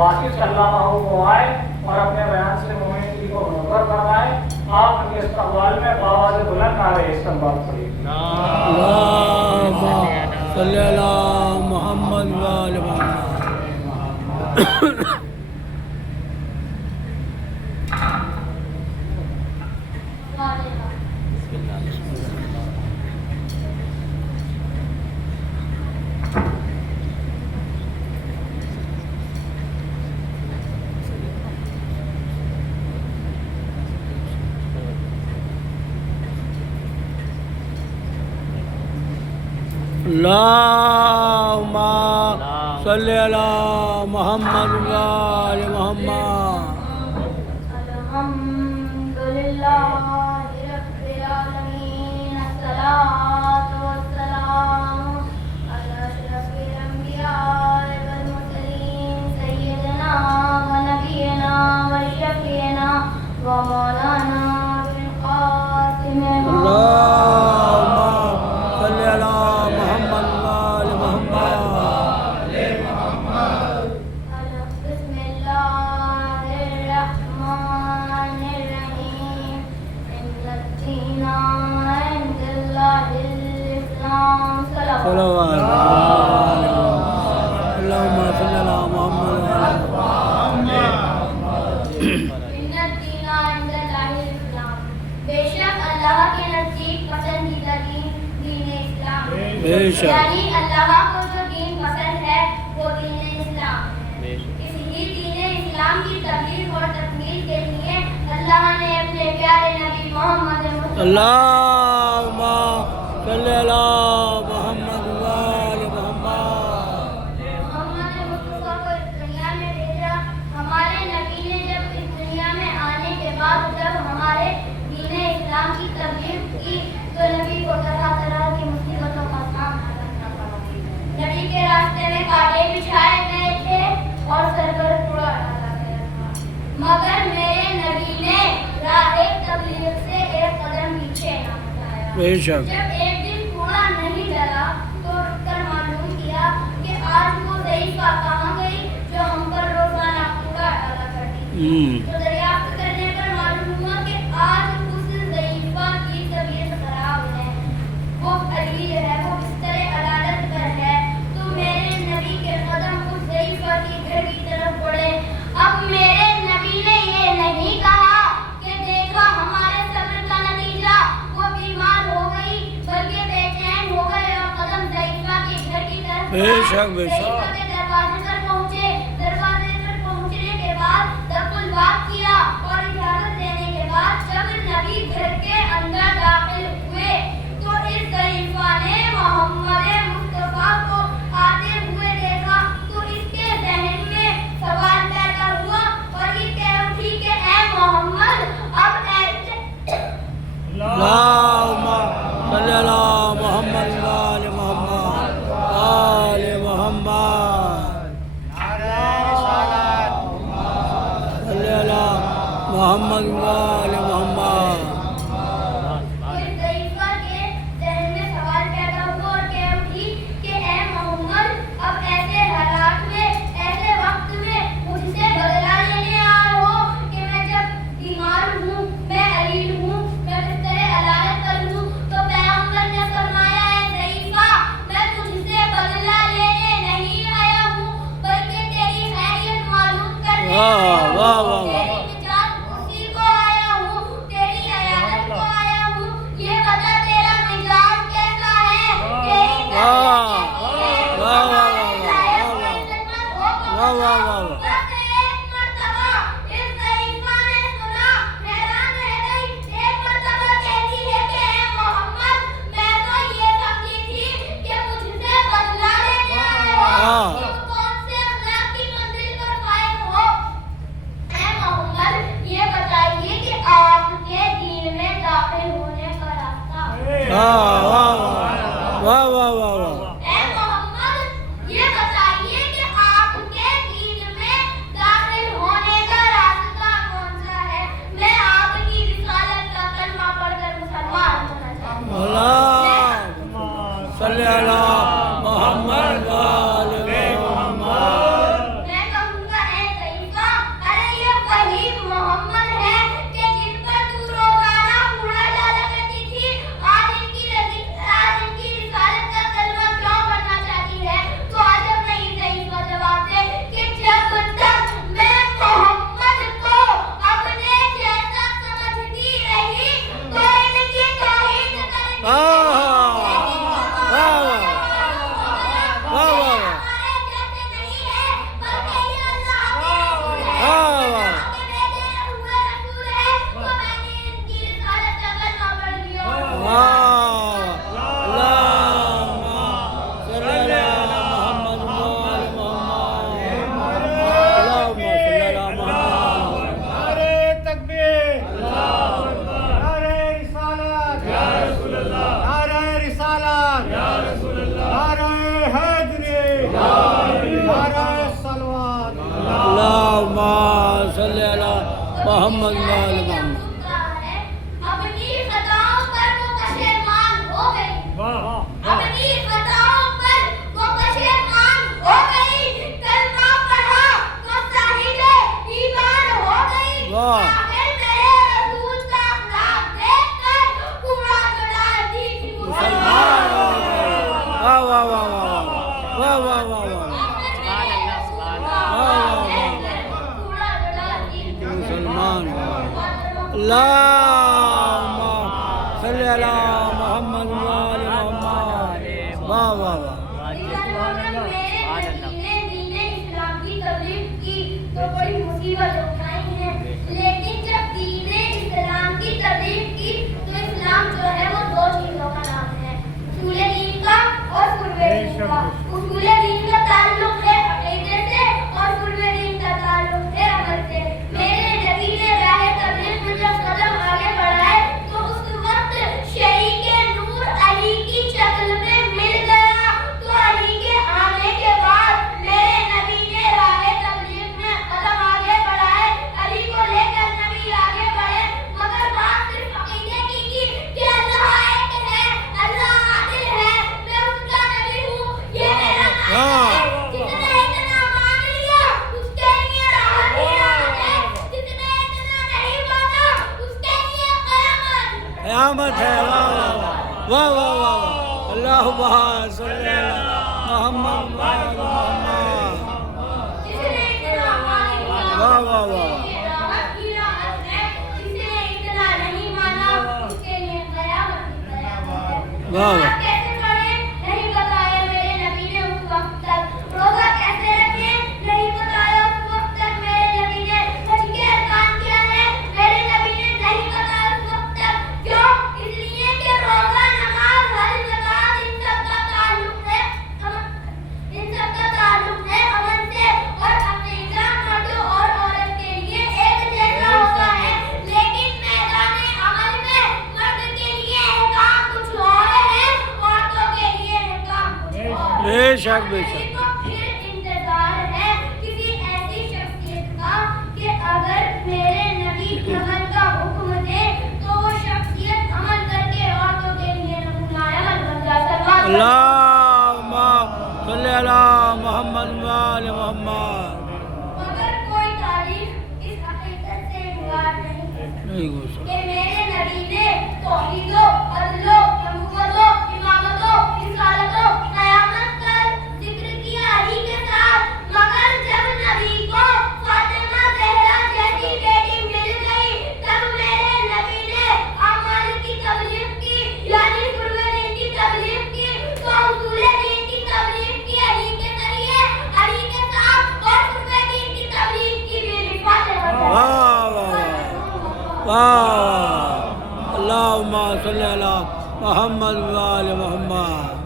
वाकिफ सल्लल्लाहु को आए और अपने बयान से मोमिन को मुनव्वर फरमाए। आप उनके इस्तक़बाल में आवाज़ बुलंद नारे इस्तक़बाल करिए। अल्लाहुम्मा सल्ली अला मुहम्मद व आले मुहम्मद। अल्लाहुम्मा सल्ली अला मुहम्मद व आले मुहम्मद। अल्हम्दुलिल्लाहि रब्बिल आलमीन। अस्सलातु वस्सलामु अला अशरफिल अंबिया वल मुरसलीन सय्यिदना व नबियना व शफीना व मौलाना बिल कासिम। अल्लाहुम्मा सल्ली अला मुहम्मद व आले मुहम्मद। बिस्मिल्लाहिर्रहमानिर्रहीम। इन्नद्दीना इंदल्लाहिल इस्लाम। सल्लल्लाहु अल्लाहुम्मा सल्ली अला मुहम्मद व आले इन्नद्दीना इंदल्लाहिल इस्लाम। बेशक अल्लाह के नज़दीक पसंदीदा दीन दीन इस्लाम है। बेशक। यानी अल्लाह को जो दीन पसंद है वो दीन इस्लाम है। इसी दीन इस्लाम की तबलीग और तकमील के लिए अल्लाह ने अपने प्यारे नबी मोहम्मद मुस्तफा अल्लाहुम्मा सल्ली अला मुहम्मद व आले मुहम्मद। मोहम्मद मुस्तफा को इस दुनिया में भेजा। हमारे नबी ने जब इस दुनिया में आने के बाद जब हमारे दीन इस्लाम की तबलीग की तो नबी को तरह तरह की मुसीबतों का सामना करना पड़ा। नबी के रास्ते में कांटे बिछाए गए थे और सर पर कूड़ा डाला गया था, मगर मेरे नबी ने एक तबलीग से एक कदम पीछे न हटाया। बेशक। जब एक दिन कूड़ा नहीं डला तो रुककर मालूम किया कि आज वो ज़ईफ़ा कहाँ गई जो हम पर रोजाना कूड़ा डाला करती थी। तो दरियाफ्त करने पर मालूम हुआ कि आज उस ज़ईफ़ा की तबीयत खराब है, वो अलील है, वो बिस्तर अदालत पर है। तो मेरे नबी के कदम उस ज़ईफ़ा की घर की तरफ बढ़े। अब मेरे नबी ने ये नहीं कहा कि देखा हमारे सब्र का नतीजा, वो बीमार हो गई, बल्कि बेचैन हो गए और कदम ज़ईफ़ा के घर की तरफ बढ़ाए। बेशक, बेशक। ज़ईफ़ा के दरवाजे पर पहुंचे। दरवाजे पर पहुंचने के बाद दस्तुल बात किया और इजाजत देने के बाद जब नबी घर के अंदर दाखिल हुए तो इस ज़ईफ़ा ने मोहम्मद मुस्तफा को आते हुए देखा तो इसके ज़हन में सवाल पैदा हुआ और ये कह उठी कि ऐ मोहम्मद अब ऐसे अल्लाहुम्मा सल्ली अला मुहम्मद व आले मुहम्मद। आले मुहम्मद। सल्ली अला मुहम्मद व आले मुहम्मद। फिर واہ واہ واہ واہ مسلمان اللہم صلی علی محمد وآل محمد واہ واہ واہ تو بڑی مصیبت اٹھائی ہے، لیکن جب دین اسلام کی تبلیغ کی تو اسلام جو ہے وہ دو چیزوں کا نام ہے، اصول دین کا اور قرب دین کا۔ اصول دین کا تعلق ہے عقیدے سے اور قرب دین کا تعلق ہے عمل سے۔ میرے نبی نے راہ تبلیغ میں جب قدم آگے بڑھائے تو اس وقت شریک نور علی کی شکل میں مل گیا، تو علی کے آنے کے بعد میرے نبی نے راہ تبلیغ میں قدم آگے بڑھائے، علی کو لے کر نبی آگے بڑھے، مگر بات صرف عقیدے کی تھی کہ اللہ ایک ہے، اللہ عادل ہے، میں اس کا نبی ہوں، یہ میرا نام ہے۔ جس نے اتنا مان لیا اس کے لیے راحت ہی راحت ہے، جس نے اتنا نہیں مانا اس کے لیے قیامت قیامت ہے۔ واہ واہ واہ واہ واہ اللہم صلی علی محمد وآل محمد جس نے اتنا مان لیا واہ واہ واہ یہ راحت ہی راحت ہے، جس نے اتنا نہیں مانا اس کے لیے قیامت ہی قیامت ہے۔ واہ واہ نماز کیسے پڑھیں نہیں بتایا میرے نبی نے اس وقت تک، روزہ کیسے رکھیں نہیں بتایا اس وقت تک میرے نبی نے، حج کے ارکان کیا ہے میرے نبی نے نہیں بتایا اس وقت تک۔ کیوں؟ اس لیے کہ روزہ، نماز، حج، زکوٰۃ ان سب کا تعلق ہے عمل سے، اور عقیدہ مرد اور عورت کے لیے ایک جیسا ہوتا ہے، لیکن میدان عمل میں مرد کے لیے احکام کچھ اور ہے، عورتوں کے لیے احکام کچھ اور ہے۔ بے شک بے شک تو پھر انتظار ہے کسی ایسی شخصیت کا کہ اگر میرے نبی عمل کا حکم دے تو وہ شخصیت عمل کر کے عورتوں کے لیے نمونہ عمل بن جائے۔ اللہم صلی علی محمد وآل محمد مگر کوئی تاریخ اس حقیقت سے انکار نہیں کرتی نہیں ہو سکتا۔ کہ میرے نبی نے توحید و عدل و نبوت و امامت و رسالت و قیامت کا ذکر کیا علی کے ساتھ، مگر جب نبی کو فاطمہ زہرا جیسی بیٹی مل گئی تب میرے نبی نے اعمال کی تبلیغ کی، یعنی قرب دین کی تبلیغ کی، تو اصول دین کی تبلیغ کی علی کے ذریعے، علی کے ساتھ، اور قرب دین کی تبلیغ کی بھی فاطمہ واہ واہ واہ اللہم صلی علی محمد وآل محمد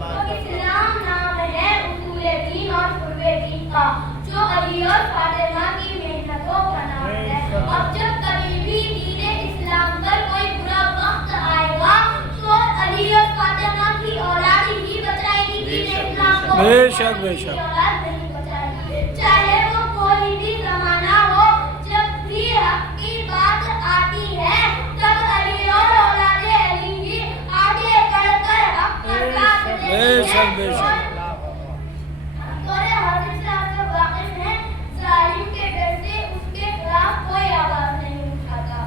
تو اسلام نام ہے اصول دین اور قرب دین کا، جو علی اور فاطمہ کی محنتوں کا نام ہے۔ اب جب کبھی بھی دین اسلام پر کوئی برا وقت آئے گا تو علی اور فاطمہ کی اولاد ہی بچائے گی دین اسلام کو، بے شک بے علی کی شک اولاد نہیں بچائے گی، چاہے وہ کوئی بھی زمانہ ہو، جب بھی حق کی بات آتی ہے تب علی اور اولاد علی ہی آگے بڑھ کر حق پر ساتھ دیتے بے شک بے شک اور حضرت صاحب سے واقف ہیں، ظالم کے ڈر سے اس کے خلاف کوئی آواز نہیں اٹھاتا،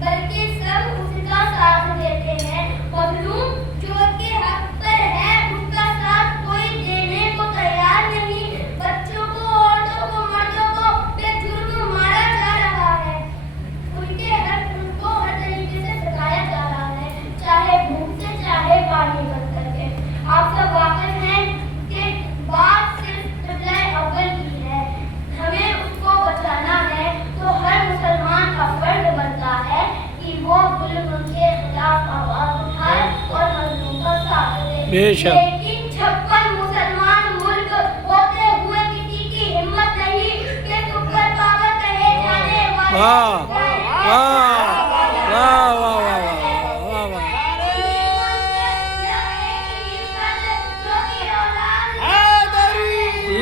بلکہ سب اس کا ساتھ دیتے ہیں، مظلوم جو کہ حق پر ہے اس کا ساتھ کوئی دینے کو تیار نہیں، بچوں کو، عورتوں کو، مردوں کو بے جرم مارا جا رہا ہے، ان کو ہر طریقے سے ستایا جا رہا ہے، چاہے بھوک سے چاہے پانی بند کر کے۔ آپ سب واقف ہیں کہ بات صرف قبلہ اول کی ہے، ہمیں اس کو بچانا ہے، تو ہر مسلمان کا فرض بنتا ہے کہ وہ ظلم کے خلاف آواز اٹھائے اور مظلوم کا ساتھ دے۔ بے شک۔ لیکن 56 مسلمان ملک ہوتے ہوئے کسی کی ہمت نہیں کہ سپر پاور کہے جانے والے واہ واہ واہ واہ واہ واہ واہ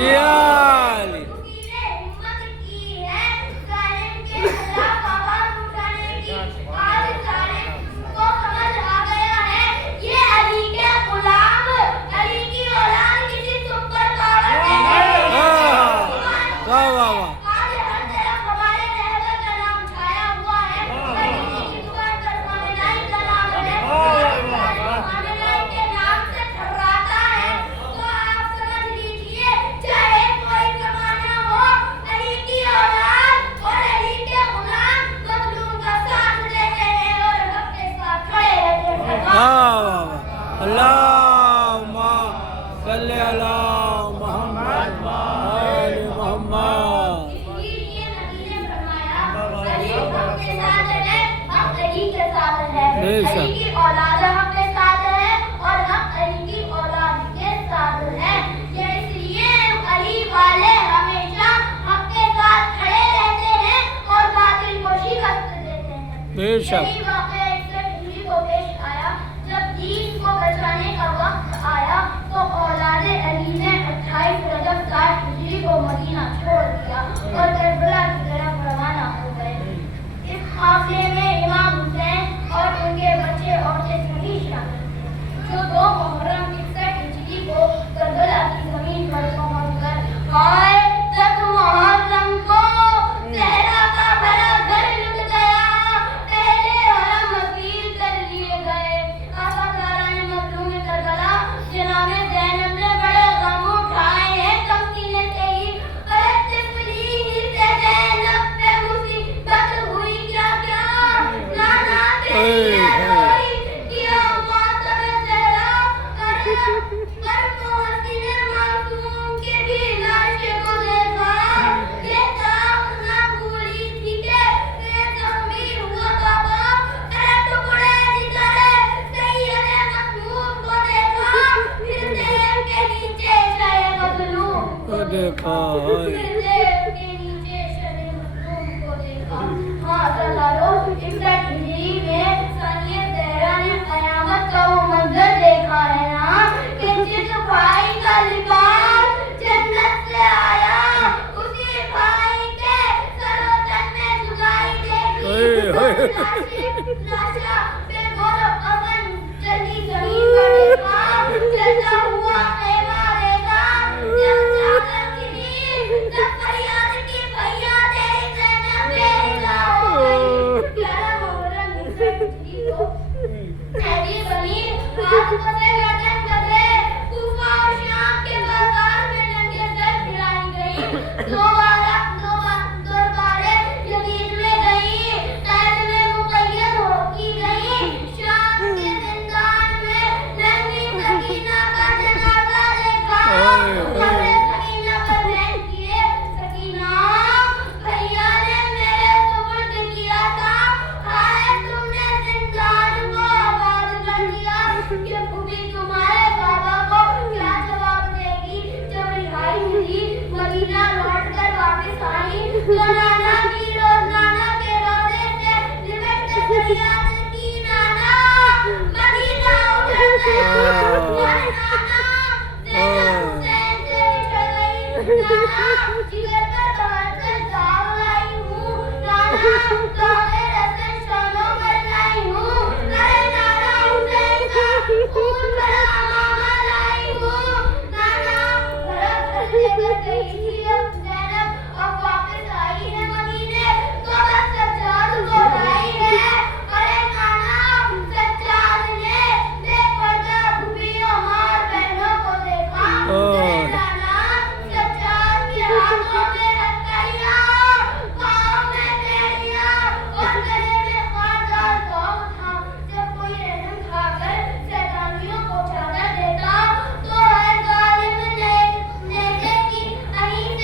یا علی واہ واہ واہ अला मोहम्मद व आले मोहम्मद। इसलिए नबी ने फरमाया अली हक के साथ है, हक अली के साथ है, अली की औलाद हक के साथ है और हक अली की औलाद के साथ है। ये इसलिए अली वाले हमेशा हक के साथ खड़े रहते हैं और बातिल को शिकस्त देते हैं। बेशक। यही वाक़या 61 हिजरी को पेश आया। जब दीन को बचाने का वक्त आया तो औलाद अली ने 28 रजब 60 हिजरी को मदीना छोड़ दिया और करबला की तरफ रवाना हो गए। इस काफिले में इमाम हुसैन और उनके बच्चे औरतें सभी शामिल थे, जो 2 मुहर्रम 61 हिजरी को करबला की जमीन पर पहुंचकर आए। तक मुहर्रम को सहरा का भरा घर लुट गया, पहले हरम मसीह कर लिए गए। आका ताला ने मजलूम करबला जनाब ज़ैनब ने बड़े गम उठाए हैं तमकीने से ही। अरे तिफली से ज़ैनब पे मुसीबत हुई क्या क्या, नाना तेरी रोई किया मातम ज़हरा। पर मोहसिन मासूम के भी लाशे को देखा, ये ताक ना भूली थी के जख्मी हुआ बाबा। अरे टुकड़े जिगरे सैयद मखदूम को देखा, फिर देव के नीचे शहे मजलूम ओ देखा फिर देव के नीचे शहे मजलूम को देखा। हाँ सलालो 61 हिजरी में सानिया ज़हरा ने कयामत का वो मंजर देखा है ना कि जिस भाई का लिबास जन्नत से आया उसी भाई के सरोजन में जुदाई देखी। लाशा बेगौर कफन चली जमीन पर देखा, चलता हुआ खेमा देखा। जब चादर गिरी तब फरियाद की भैया तेरी ज़ैनब बेइज़्ज़ा हो गई। 11 मुहर्रम 61 हिजरी को ऐदी बनी हाथ कसे गर्दन कसे कूफा और शाम के बाजार में नंगे सर फिराई गई। दो दरबारे यजीद में गई, कैद में मुक़य्यद की गई। शाम के जिंदान में नंगी सकीना का जनाजा देखा। हमने सकीना पर रहम किए, सकीना भैया ने मेरे सुपुर्द किया था, हाय तुमने जिंदान को आबाद कर दिया। ये खूबी तुम्हारे बाबा को क्या जवाब देगी जब रिहाई हुई मदीना लौट कर वापस आई तो नाना की रोजाना के रोजे से लिपट कर फरियाद की, नाना मदीना उजड़ गया, नाना ज़ैनब हुसैन से बिछड़ गई, नाना जिगर पर बहर कर दाग लाई हूँ, नाना दागे रसन शानों पर लाई हूँ, अरे नाना हुसैन का खून भरा अमामा लाई हूँ, नाना भरा घर लेकर गई थी अब ज़ैनब, अब वापस आई है मदीने तो बस सज्जाद को लाई है। अरे नाना सज्जाद ने बेपर्दा भूमियों मार बहनों को देखा। अरे नाना सज्जाद के हाथों में हथकड़ियाँ, पाँव में बेड़ियाँ और गले में खारदार दौग था। जब कोई रहम खाकर शैतानियों को चादर देता तो हर जालिम नेज़े की अनीस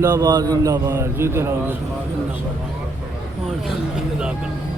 زندہ باد، زندہ باد، ذکر ہو، زندہ باد، ماشاء اللہ، جزاک اللہ۔